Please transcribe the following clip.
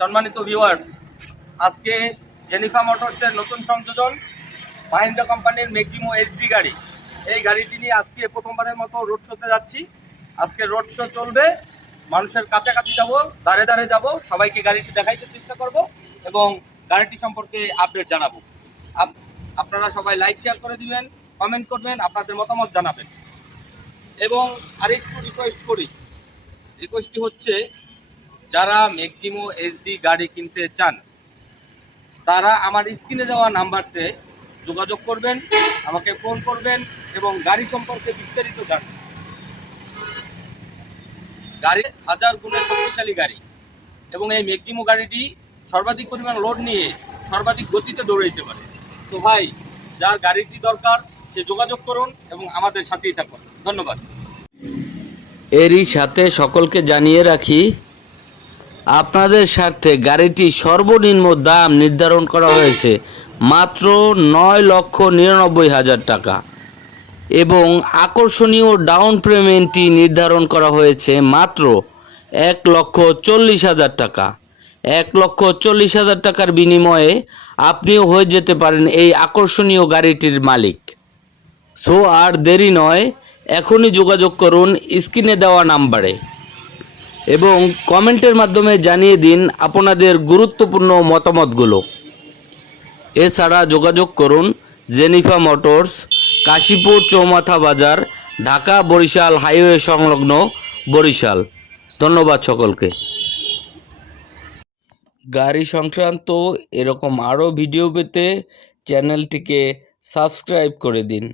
সম্মানিত ভিউয়ার্স, আজকে জেনিফা মোটরসের নতুন সংযোজন মাহিন্দ্রা কোম্পানির ম্যাক্সিমো এইচডি গাড়ি, এই গাড়িটি নিয়ে আজকে প্রথমবারের মতো রোড শোতে যাচ্ছি। আজকে রোড শো চলবে, মানুষের কাছাকাছি যাব, দাঁড়ে দাঁড়ে যাব, সবাইকে গাড়িটি দেখাইতে চেষ্টা করব এবং গাড়িটি সম্পর্কে আপডেট জানাবো। আপনারা সবাই লাইক শেয়ার করে দিবেন, কমেন্ট করবেন, আপনাদের মতামত জানাবেন। এবং আরেকটু রিকোয়েস্টটি হচ্ছে, যারা ম্যাক্সিমো এইচডি গাড়ি কিনতে চান তারা আমার স্ক্রিনে দেওয়া নাম্বারতে যোগাযোগ করবেন, আমাকে ফোন করবেন এবং গাড়ি সম্পর্কে বিস্তারিত জানবেন। গাড়ি 1000 গুণের শক্তিশালী গাড়ি এবং এই ম্যাক্সিমো গাড়িটি সর্বাধিক পরিমাণ লোড নিয়ে সর্বাধিক গতিতে দৌড়ে দিতে পারে। তো ভাই, যার গাড়িটি দরকার সে যোগাযোগ করুন এবং আমাদের সাথেই থাকুন। ধন্যবাদ। এরই সাথে সকলকে জানিয়ে রাখি, আপনাদের স্বার্থে গাড়িটি সর্বনিম্ন দাম নির্ধারণ করা হয়েছে মাত্র 9,99,000 টাকা এবং আকর্ষণীয় ডাউন পেমেন্টটি নির্ধারণ করা হয়েছে মাত্র 1,40,000 টাকা। 1,40,000 টাকার বিনিময়ে আপনিও হয়ে যেতে পারেন এই আকর্ষণীয় গাড়িটির মালিক। সো আর দেরি নয়, এখনই যোগাযোগ করুন স্ক্রিনে দেওয়া নাম্বারে এবং কমেন্টের মাধ্যমে জানিয়ে দিন আপনাদের গুরুত্বপূর্ণ মতামতগুলো। এছাড়া যোগাযোগ করুন জেনিফা মোটরস, কাশীপুর চৌমাথা বাজার, ঢাকা বরিশাল হাইওয়ে সংলগ্ন, বরিশাল। ধন্যবাদ সকলকে। গাড়ি সংক্রান্ত এরকম আরও ভিডিও পেতে চ্যানেলটিকে সাবস্ক্রাইব করে দিন।